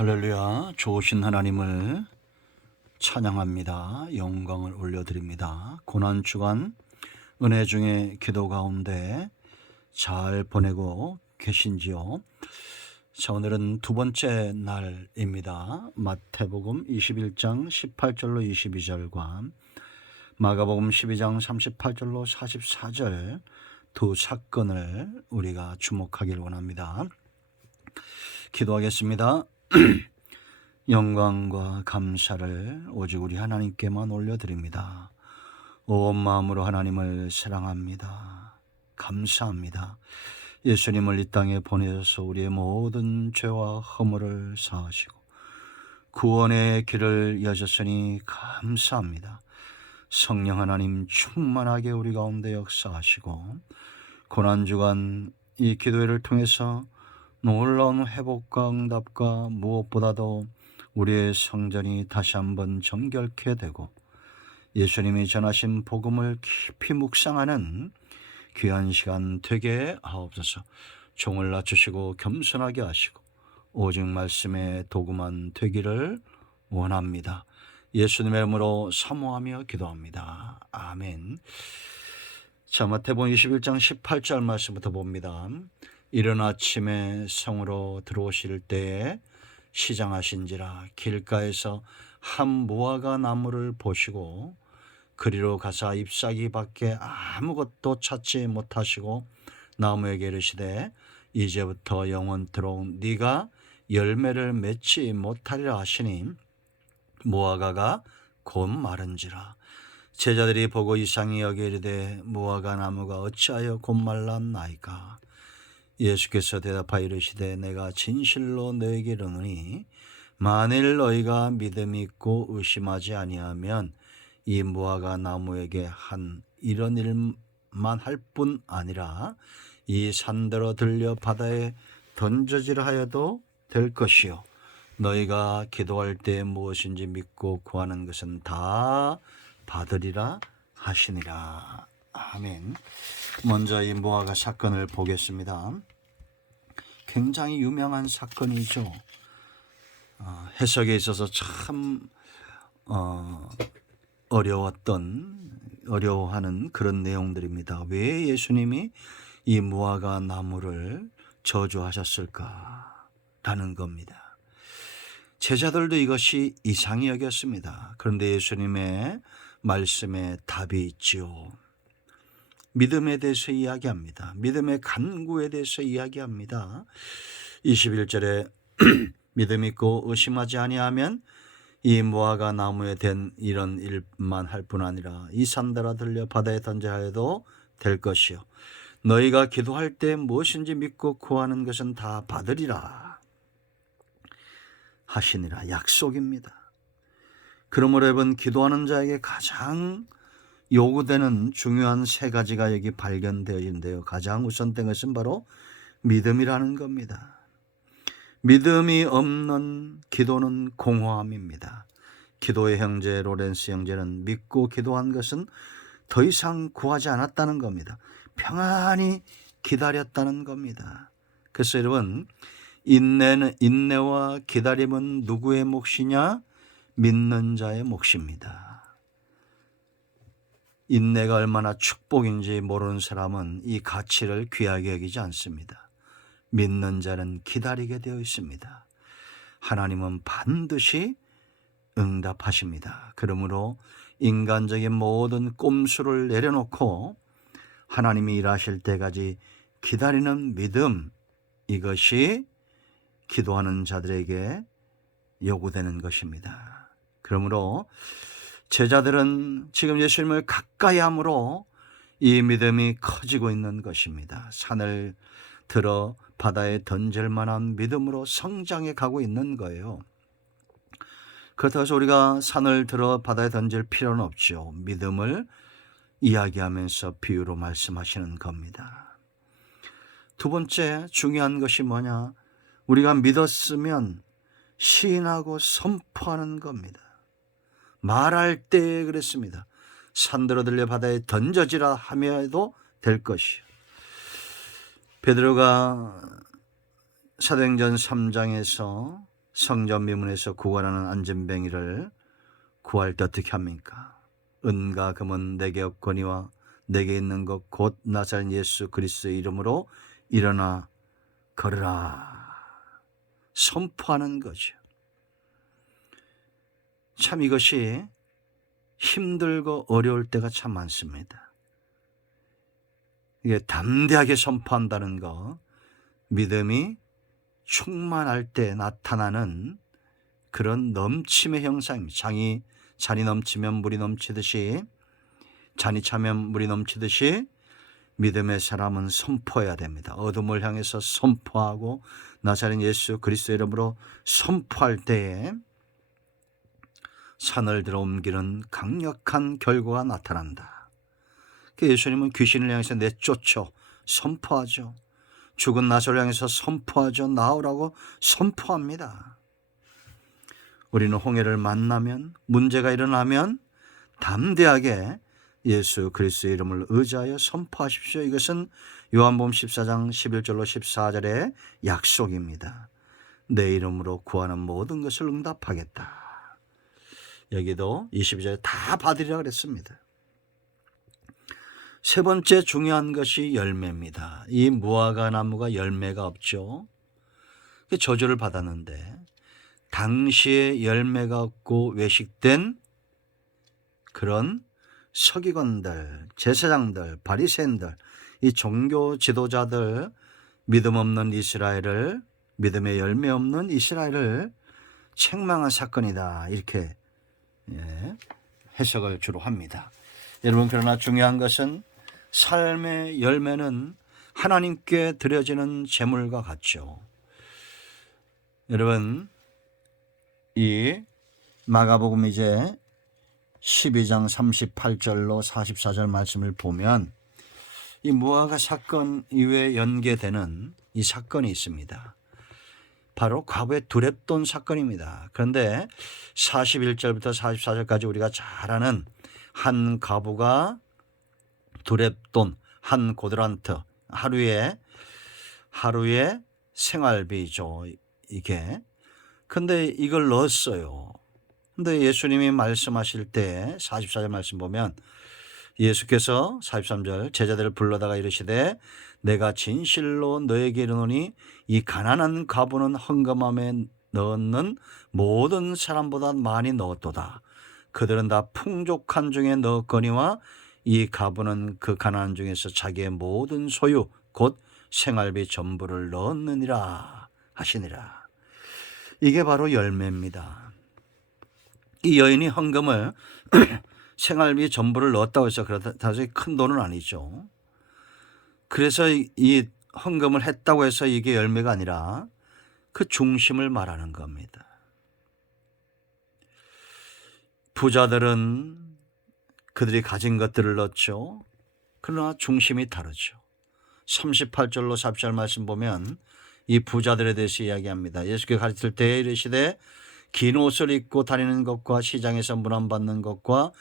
할렐루야. 좋으신 하나님을 찬양합니다. 영광을 올려드립니다. 고난주간 은혜 중에 기도 가운데 잘 보내고 계신지요? 자, 오늘은 두 번째 날입니다. 마태복음 21장 18절로 22절과 마가복음 12장 38절로 44절 두 사건을 우리가 주목하길 원합니다. 기도하겠습니다. 영광과 감사를 오직 우리 하나님께만 올려드립니다. 온 마음으로 하나님을 사랑합니다. 감사합니다. 예수님을 이 땅에 보내셔서 우리의 모든 죄와 허물을 사하시고 구원의 길을 여셨으니 감사합니다. 성령 하나님 충만하게 우리 가운데 역사하시고 고난주간 이 기도회를 통해서 놀라운 회복과 응답과 무엇보다도 우리의 성전이 다시 한번 정결케 되고 예수님이 전하신 복음을 깊이 묵상하는 귀한 시간 되게 하옵소서. 종을 낮추시고 겸손하게 하시고 오직 말씀의 도구만 되기를 원합니다. 예수님의 이름으로 사모하며 기도합니다. 아멘. 자, 마태복음 21장 18절 말씀부터 봅니다. 이른 아침에 성으로 들어오실 때에 시장하신지라 길가에서 한 무화과 나무를 보시고 그리로 가사 잎사귀 밖에 아무것도 찾지 못하시고 나무에게 이르시되 이제부터 영원토록 네가 열매를 맺지 못하리라 하시니 무화과가 곧 마른지라. 제자들이 보고 이상히 여겨 이르되 무화과 나무가 어찌하여 곧 말랐나이까. 예수께서 대답하여 이르시되 내가 진실로 너에게 이르노니 만일 너희가 믿음이 있고 의심하지 아니하면 이 무화과 나무에게 한 이런 일만 할 뿐 아니라 이 산대로 들려 바다에 던져지라 하여도 될 것이요 너희가 기도할 때 무엇인지 믿고 구하는 것은 다 받으리라 하시니라. 아멘. 먼저 이 무화과 사건을 보겠습니다. 굉장히 유명한 사건이죠. 해석에 있어서 참 어려워하는 그런 내용들입니다. 왜 예수님이 이 무화과 나무를 저주하셨을까라는 겁니다. 제자들도 이것이 이상히 여겼습니다. 그런데 예수님의 말씀에 답이 있지요. 믿음에 대해서 이야기합니다. 믿음의 간구에 대해서 이야기합니다. 21절에 믿음 있고 의심하지 아니하면 이 무화과 나무에 된 이런 일만 할 뿐 아니라 이 산더라 들려 바다에 던져 하여도 될 것이요 너희가 기도할 때 무엇인지 믿고 구하는 것은 다 받으리라 하시니라. 약속입니다. 그러므로 여러분, 기도하는 자에게 가장 요구되는 중요한 세 가지가 여기 발견되어진대요. 가장 우선된 것은 바로 믿음이라는 겁니다. 믿음이 없는 기도는 공허함입니다. 기도의 형제 로렌스 형제는 믿고 기도한 것은 더 이상 구하지 않았다는 겁니다. 평안히 기다렸다는 겁니다. 그래서 여러분, 인내와 기다림은 누구의 몫이냐? 믿는 자의 몫입니다. 인내가 얼마나 축복인지 모르는 사람은 이 가치를 귀하게 여기지 않습니다. 믿는 자는 기다리게 되어 있습니다. 하나님은 반드시 응답하십니다. 그러므로 인간적인 모든 꼼수를 내려놓고 하나님이 일하실 때까지 기다리는 믿음, 이것이 기도하는 자들에게 요구되는 것입니다. 그러므로 제자들은 지금 예수님을 가까이 함으로 이 믿음이 커지고 있는 것입니다. 산을 들어 바다에 던질 만한 믿음으로 성장해 가고 있는 거예요. 그렇다고 해서 우리가 산을 들어 바다에 던질 필요는 없죠. 믿음을 이야기하면서 비유로 말씀하시는 겁니다. 두 번째 중요한 것이 뭐냐? 우리가 믿었으면 시인하고 선포하는 겁니다. 말할 때 그랬습니다. 산들어 들려 바다에 던져지라 하며도 될 것이요. 베드로가 사도행전 3장에서 성전 미문에서 구걸하는 안전뱅이를 구할 때 어떻게 합니까? 은과 금은 내게 없거니와 내게 있는 것 곧 나사렛 예수 그리스도의 이름으로 일어나 걸으라. 선포하는 거죠. 참 이것이 힘들고 어려울 때가 참 많습니다. 이게 담대하게 선포한다는 거, 믿음이 충만할 때 나타나는 그런 넘침의 형상입니다. 잔이 넘치면 물이 넘치듯이, 잔이 차면 물이 넘치듯이 믿음의 사람은 선포해야 됩니다. 어둠을 향해서 선포하고 나사렛 예수 그리스도의 이름으로 선포할 때에 산을 들어 옮기는 강력한 결과가 나타난다. 예수님은 귀신을 향해서 내쫓아 선포하죠. 죽은 나사로를 향해서 선포하죠. 나오라고 선포합니다. 우리는 홍해를 만나면, 문제가 일어나면 담대하게 예수 그리스도의 이름을 의지하여 선포하십시오. 이것은 요한복음 14장 11절로 14절의 약속입니다. 내 이름으로 구하는 모든 것을 응답하겠다. 여기도 22절에 다 받으리라 그랬습니다. 세 번째 중요한 것이 열매입니다. 이 무화과 나무가 열매가 없죠. 저주를 받았는데 당시에 열매가 없고 외식된 그런 서기관들, 제사장들, 바리새인들, 이 종교 지도자들, 믿음 없는 이스라엘을, 믿음의 열매 없는 이스라엘을 책망한 사건이다, 이렇게 해석을 주로 합니다. 여러분, 그러나 중요한 것은 삶의 열매는 하나님께 드려지는 제물과 같죠. 여러분, 이 마가복음 이제 12장 38절로 44절 말씀을 보면 이 무화과 사건 이외에 연계되는 이 사건이 있습니다. 바로 과거의 두렙돈 사건입니다. 그런데 41절부터 44절까지 우리가 잘 아는 한 과부가 두렙돈, 한 고드란트, 하루의 생활비죠, 이게. 근데 이걸 넣었어요. 근데 예수님이 말씀하실 때 44절 말씀 보면 예수께서 43절 제자들을 불러다가 이르시되 내가 진실로 너에게 이르노니 이 가난한 과부는 헌금함에 넣는 모든 사람보다 많이 넣었도다. 그들은 다 풍족한 중에 넣었거니와 이 과부는 그 가난한 중에서 자기의 모든 소유 곧 생활비 전부를 넣었느니라 하시니라. 이게 바로 열매입니다. 이 여인이 헌금을 생활비 전부를 넣었다고 해서 그렇다고 해서 큰 돈은 아니죠. 그래서 이 헌금을 했다고 해서 이게 열매가 아니라 그 중심을 말하는 겁니다. 부자들은 그들이 가진 것들을 넣죠. 그러나 중심이 다르죠. 38절로 40절 말씀 보면 이 부자들에 대해서 이야기합니다. 예수께서 가르칠 때에 이르시되 긴 옷을 입고 다니는 것과 시장에서 문안받는 것과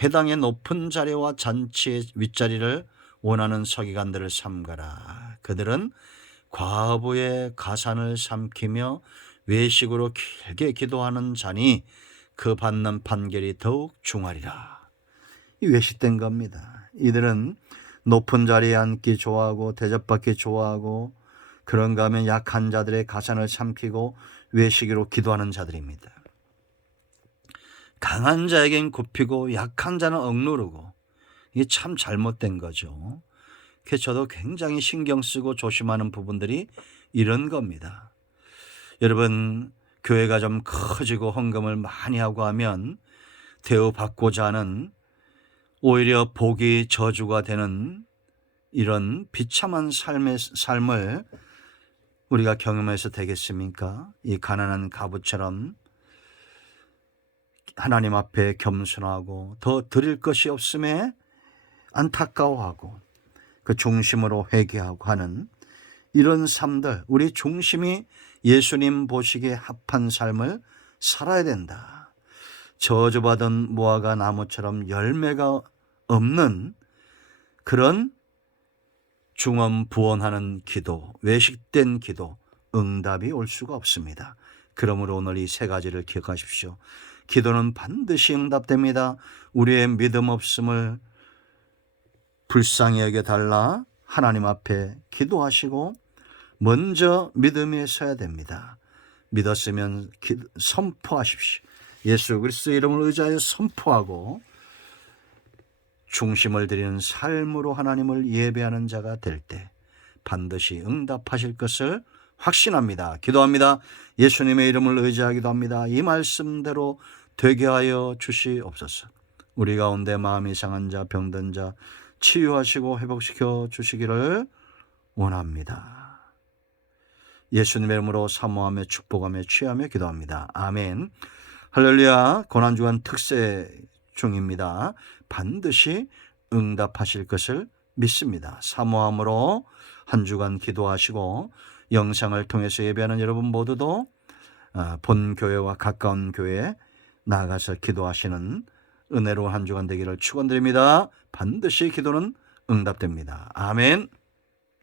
회당의 높은 자리와 잔치의 윗자리를 원하는 서기관들을 삼가라. 그들은 과부의 가산을 삼키며 외식으로 길게 기도하는 자니 그 받는 판결이 더욱 중하리라. 이 외식된 겁니다. 이들은 높은 자리에 앉기 좋아하고 대접받기 좋아하고 그런가 하면 약한 자들의 가산을 삼키고 외식으로 기도하는 자들입니다. 강한 자에겐 굽히고 약한 자는 억누르고, 이게 참 잘못된 거죠. 그래서 저도 굉장히 신경 쓰고 조심하는 부분들이 이런 겁니다. 여러분, 교회가 좀 커지고 헌금을 많이 하고 하면 대우받고자 하는 오히려 복이 저주가 되는 이런 비참한 삶을 우리가 경험해서 되겠습니까? 이 가난한 과부처럼 하나님 앞에 겸손하고 더 드릴 것이 없음에 안타까워하고 그 중심으로 회개하고 하는 이런 삶들, 우리 중심이 예수님 보시기에 합한 삶을 살아야 된다. 저주받은 무화과 나무처럼 열매가 없는 그런 중언부언하는 기도, 외식된 기도, 응답이 올 수가 없습니다. 그러므로 오늘 이 세 가지를 기억하십시오. 기도는 반드시 응답됩니다. 우리의 믿음 없음을 불쌍히 여겨달라 하나님 앞에 기도하시고 먼저 믿음에 서야 됩니다. 믿었으면 선포하십시오. 예수 그리스도의 이름을 의지하여 선포하고 중심을 들이는 삶으로 하나님을 예배하는 자가 될 때 반드시 응답하실 것을 확신합니다. 기도합니다. 예수님의 이름을 의지하기도 합니다. 이 말씀대로 되게 하여 주시옵소서. 우리 가운데 마음이 상한 자, 병든 자 치유하시고 회복시켜 주시기를 원합니다. 예수님의 이름으로 사모하며 축복하며 취하며 기도합니다. 아멘. 할렐루야. 고난주간 특세 중입니다. 반드시 응답하실 것을 믿습니다. 사모함으로 한 주간 기도하시고 영상을 통해서 예배하는 여러분 모두도 본 교회와 가까운 교회에 나아가서 기도하시는 은혜로운 한 주간 되기를 축원드립니다. 반드시 기도는 응답됩니다. 아멘.